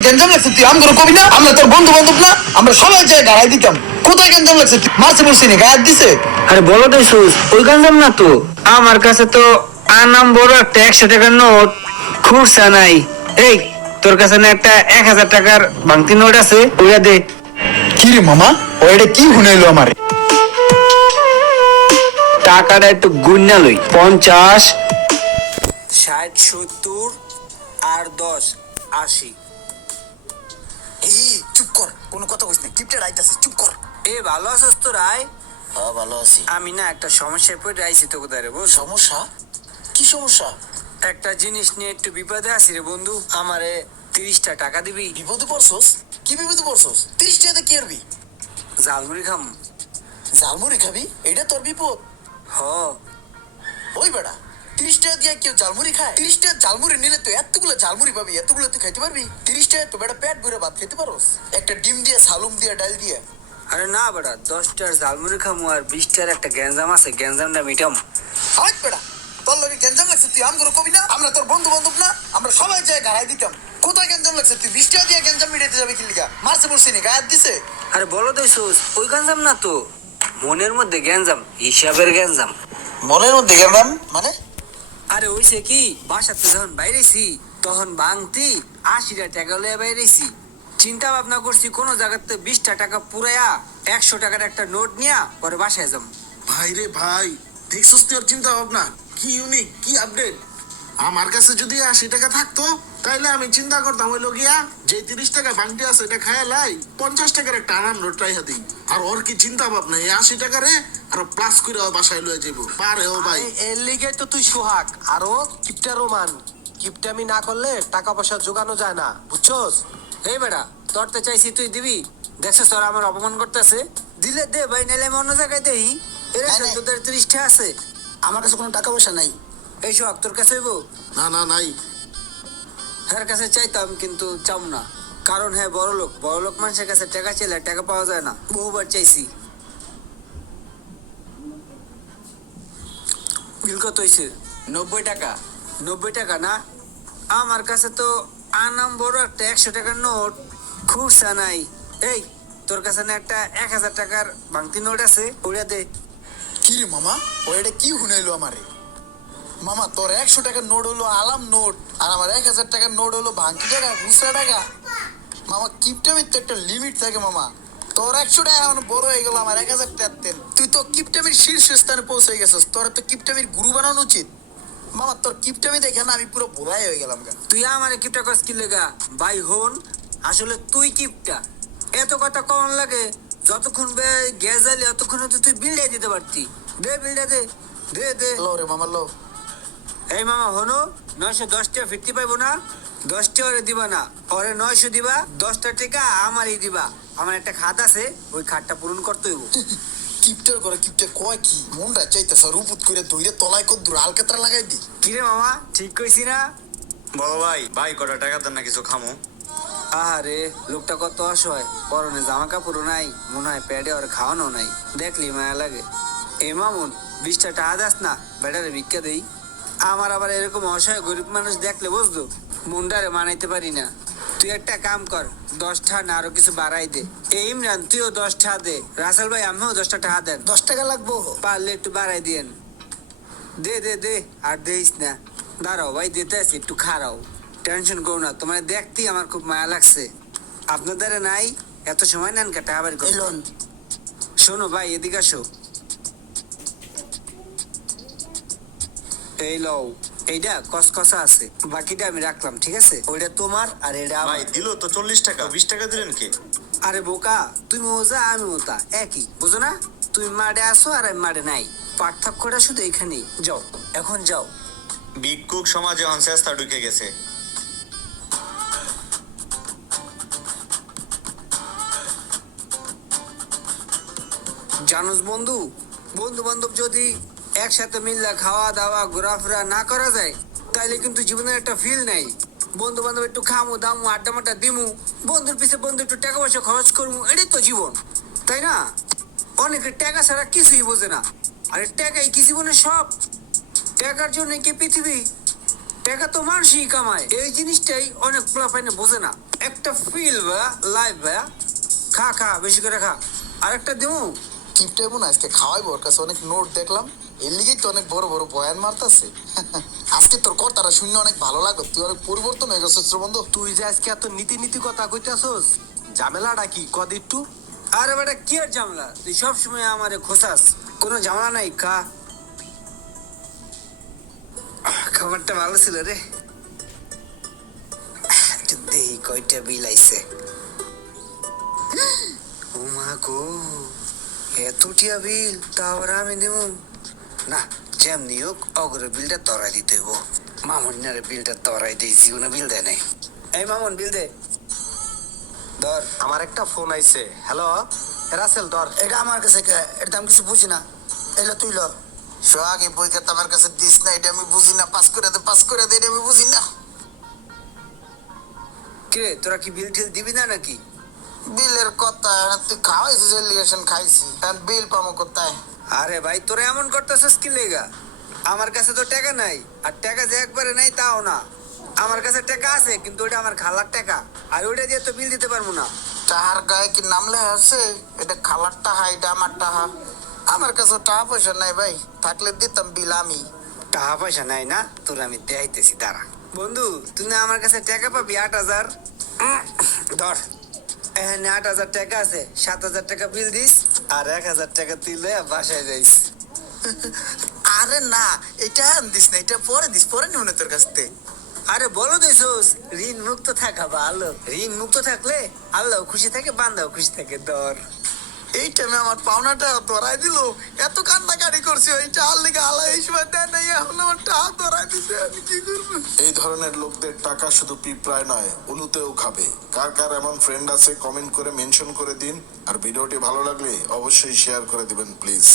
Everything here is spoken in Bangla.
গেঞ্জাম লাগছে তুই আমগুলো কবি না, আমরা তোর বন্ধু বান্ধব না, আমরা সবাই যাই গাড়াই দিতাম। কোথায় গেঞ্জাম লাগছে তুই মারছে বলছি নি গায়ে দিছে? আরে বলো তো সুস, ওই গঞ্জাম না তো। আমার কাছে তো আনাম বড় একটা 100 টাকার নোট খুঁড়ছা নাই। এই তোর কাছে না একটা 1000 টাকার ভাঙতি নোট আছে, ওইটা দে। কি রে মামা, ও এটা কি শুনাইলো আমারে? টাকাটা একটু গুন্না লই। 50, 60, 70 আর 10, 80। এই চুপ কর, কোনো কথা কইস না, কিপটে রাইতাছে, চুপ কর। এ ভালো আছিস তো রায়? হ্যাঁ ভালো আছি। আমি না একটা সমস্যায় পড়ে আইছি তো কোথায় রে বুঝ। সমস্যা? কি সমস্যা? একটা জিনিস নিয়ে একটু বিপদে আছি রে বন্ধু। আমারে 30টা টাকা দিবি? বিপদে পড়ছস? কি বিপদে পড়ছস? 30 টাকাতে কি করবি? ঝালমুড়ি খাম। ঝালমুড়ি খাবি? এটা তোর বিপদ? হ। ওই বেটা, 30 টাকা দিয়ে কেউ ঝালমুড়ি খায়? 30 টাকা ঝালমুড়ি নিলে তো এতগুলো ঝালমুড়ি পাবি, এতগুলো তুই খাইতে পারবি? 30 টাকা তো বেটা পেট ভরে ভাত খেতে পারোস, একটা ডিম দিয়ে, সালুম দিয়ে, ডাল দিয়ে। আরে না বেটা, 10টার ঝালমুড়ি খামু আর 20টার একটা গ্যাঞ্জাম আছে, গ্যাঞ্জামটা মিটাম। হাট বেটা, তোর লগে গেঞ্জাম লাগছে তুই আমগুলো কবি না, আমরা তোর বন্ধু বান্ধব না, আমরা সবাই যাই গাড়াই দিতাম। কোথায় গেঞ্জাম লাগছে তুই 20 টাকা দিয়ে গেঞ্জাম মিটাইতে যাবে কি লিগা? মারছে বলছি নি গায়ে দিছে? আরে বলো তো সুস, ওই গ্যাঞ্জাম না তো। মনের মধ্যে গ্যাঞ্জাম, হিসাবের গ্যাঞ্জাম। মনের মধ্যে গেঞ্জাম মানে? আরে ওইছে কি, বাসাতে যখন বাইরেছি তখন ভাঙতি 80টা টাকা লয়ে বাইরেছি। চিন্তা ভাবনা করছি কোন জায়গাতে 20টা টাকা পুরাইয়া 100 টাকার একটা নোট নিয়া পরে বাসায় যাম। ভাই রে ভাই, দেখছস তোর চিন্তা ভাবনা কি ইউনিক, কি আপডেট। আমার কাছে যদি 80 টাকা থাকতো তাইলে আমি চিন্তা করতাম হইলো গিয়া যে 30 টাকা বাংটি আছে এটা খায় লাই 50 টাকার একটা আরাম নোট রাইহা দিই। আর ওর কি চিন্তা ভাবনা, এই 80 টাকারে আর প্লাস করে বাসায় লয়ে যাবো পারে ও ভাই। এর লিগে তো তুই সোহাগ আরো কিপটা রোমান। কিপটামি না করলে টাকা পয়সা জোগানো যায় না, বুঝছস? এই বেটা, তোরতে চাইছি তুই দিবি, দেখছিস তোরা আমার অপমান করতেছে। দিলে দে ভাই, নাইলে আমি অন্য জায়গায় দেই। এর নাই, নাই। তোদের 30টা আছে, আমার কাছে কোনো টাকা পয়সা নাই। এই সোহাগ তোর কাছে হইব? না না নাই। হ্যাঁ কাছে চাইতাম কিন্তু চাম না, কারণ হ্যাঁ বড় লোক মানুষের কাছে টাকা চাইলে টাকা পাওয়া যায় না। বহুবার চাইছি। বিল কত হয়েছে? 90 টাকা। 90 টাকা না? আমার কাছে তো আনাম বড় একটা 100 টাকার নোট খুঁড়ছা নাই। এই তোর কাছে না একটা 1000 টাকার ভাঙতি নোট আছে, ওটা দে। কি রে মামা, ও এটা কি শুনাইলো আমারে? মামা তোর 100 টাকার নোট হলো আলাম নোট, আর আমার 1000 টাকার নোট হলো ভাঙতি টাকা, খুচরা টাকা। মামা কিপটামির তো একটা লিমিট থাকে মামা। তোর 100 টাকা এখন বড় হয়ে গেল, আমার 1000 টাকার তেল। তুই তো কিপটামির শীর্ষস্থানে পৌঁছে গেছিস, তোর তো কিপটামির গুরু বানানো উচিত। মামা তোর কিপটামি দেখে না আমি পুরো বোধাই হয়ে গেলাম গা। তুই আমার কিপটা কস কি লেগা? ভাই হন, আসলে তুই কিপটা। এত কথা কম লাগে, যতক্ষণ গ্যাস জ্বালি অতক্ষণ তো তুই বিলটাই দিতে পারতি। দে বিলটা দে, দে দে। লো রে মামা লো। এই মামা হনো, 910 টাকা ফিরতে পাইবো না? 10 টাকা ওরে দিবা না, ওরে 900 দিবা, 10টা টাকা আমারই দিবা। আমার একটা খাত আছে, ওই খাতটা পূরণ করতে হইব। কিপটার করে কিপটা কয় কি, মনটা চাইতেছে রুপুত করে ধইরে তলায় কত দূর আলকাতরা লাগাই দি। কিরে মামা, ঠিক কইছি না? বড় ভাই, ভাই কটা টাকা দেন না কিছু খামো। আহারে, লোকটা কত অসহায়, পরনে জামা কাপড়ও নাই, মনে হয় প্যাডে ওর খাওয়ানো নাই। দেখলি মায়া লাগে। এই মামুন, 20টা টাকা দাস না, বেটারে ভিক্ষা দেই। আমার আবার এরকম অসহায় গরিব মানুষ দেখলে বুঝতো মুন্ডারে মানাইতে পারি না। তুই একটা কাম কর, 10টা না আরো কিছু বাড়াই দে। এই ইমরান তুইও 10টা দে, রাসেল ভাই আমিও 10টা টাকা দেন। 10 টাকা লাগবো? পারলে একটু বাড়াই দিয়েন। দে দে দে, আর দেইস না। দাঁড়াও ভাই, দিতে আসি, একটু খারাও। টেনশন করো না, তোমার দেখতেই আমার খুব মায়া লাগছে। আপনাদের নাই এত সময় নেন কে টাকা বাড়ি করতে? এলন শোনো ভাই, এদিকে আসো। এই লও, এইটা কসকসা আছে, বাকিটা আমি রাখলাম, ঠিক আছে? ওইটা তোমার আর এটা আমার। ভাই দিল তো 40 টাকা, 20 টাকা দিলেন কি? আরে বোকা, তুমি ওজা আমি ওতা একই, বুঝো না? তুমি মাঠে আসো আর আমি মাঠে নাই, পার্থক্যটা শুধু এখানেই। যাও, এখন যাও। ভিক্ষুক সমাজে অনসেস্তা ঢুকে গেছে। জানোস বন্ধু, বন্ধু বান্ধব যদি একসাথে মিললে খাওয়া দাওয়া ঘোরাফেরা না করা যায়, তাইলে কিন্তু জীবনের একটা ফিল নাই। বন্ধু বান্ধব একটু খামু দামু আড্ডা মাড্ডা দিমু, বন্ধুর পিছে বন্ধু একটু টাকা পয়সা খরচ করবো, এটাই তো জীবন, তাই না? অনেকে টাকা ছাড়া কিছুই বোঝে না। আরে টাকাই কি জীবনের সব? টাকার জন্য কি পৃথিবী? টাকা তো মানুষই কামায়, এই জিনিসটাই অনেক পোলাপাইনে বোঝে না। একটা ফিল বা লাইভ ভাইয়া, খা খা বেশি করে খা, আর একটা দেবো। কিপটা এমন আজকে খাওয়াইবো, ওর কাছে অনেক নোট দেখলাম, এর লিগেই তো অনেক বড় বড় বয়ান মারতাছে। আজকে তোর কথাটা শুনে অনেক ভালো লাগলো, তুই অনেক পরিবর্তন হয়ে গেছিস রে বন্ধু। তুই যে আজকে এত নীতি নীতি কথা কইতাছস, ঝামেলাটা কি কদ একটু? আরে বেটা কি আর ঝামেলা, তুই সবসময় আমারে খোঁচাস, কোনো ঝামেলা নাই, খা। খাবারটা ভালো ছিল রে। একটু দেহি কয়টা বিল আইছে। ও মা গো, এতটিয়া বিল, তা আবার আমি দেব না? যেমনি হোক অগরে বিলটা তরাই দিতে হইব। মামুনারে বিলটা তরাই দিই, জীবনে বিল দেয় নাই। এই মামুন বিল দে। ধর। আমার একটা ফোন আইছে। হ্যালো রাসেল, ধর। এটা আমার কাছে কে? এটা আমি কিছু বুঝি না। এলো তুই ল। সোহাগ এই বইটা তো আমার কাছে দিস না, এটা আমি বুঝি না, পাস করে দে, এটা আমি বুঝি না। কে তোরা কি বিল টিল দিবি না নাকি? বিলের কথা তুই খাওয়াইছিস, এলিগেশন খাইছি, কারণ বিল পাবো কোথায়? আরে ভাই তোরা এমন করতেছিস কি লেগা? আমার কাছে তো টাকা নাই, আর টাকা যে একবারে নাই তাও না। আমার কাছে টাকা আছে, কিন্তু ওটা আমার খালার টাকা, আর ওইটা দিয়ে তো বিল দিতে পারবো না। টাহার গায়ে কি নাম লেখা আছে? এটা খালার টাহা, এটা আমার টাহা। আমার কাছে টাকা পয়সা নাই ভাই, থাকলে দিতাম বিল আমি। টাকা পয়সা নাই না, তোর আমি দেখাইতেছি দাঁড়া। বন্ধু তুই না আমার কাছে টাকা পাবি 8,000। ধর, এখানে 8,000 টাকা আছে, 7,000 টাকা বিল দিস, আর 1,000 টাকা তুই লইয়া বাসায় যাইস। আরে না, এটা দিস না, এটা পরে দিস, পরে নিও না তোর কাছ থেকে। আরে বলো দিছোস, ঋণ মুক্ত থাকা ভালো। ঋণ মুক্ত থাকলে আল্লাহ খুশি থাকে, বান্দাও খুশি থাকে। ধর। এই টাইমে আমার পাওনাটা ধরাই দিল, এত কান্নাকাটি করছি, ওইটা আর লিগে আল্লাহ এই সময় দেয় নাই, এখন আমার টাকা ধরাই দিছে, আমি কি করবো? এই ধরনের লোকদের টাকা শুধু পিঁপড়ায় নয়, উলুতেও খাবে। কার কার এমন ফ্রেন্ড আছে কমেন্ট করে মেনশন করে দিন, আর ভিডিওটি ভালো লাগলে অবশ্যই শেয়ার করে দিবেন প্লিজ।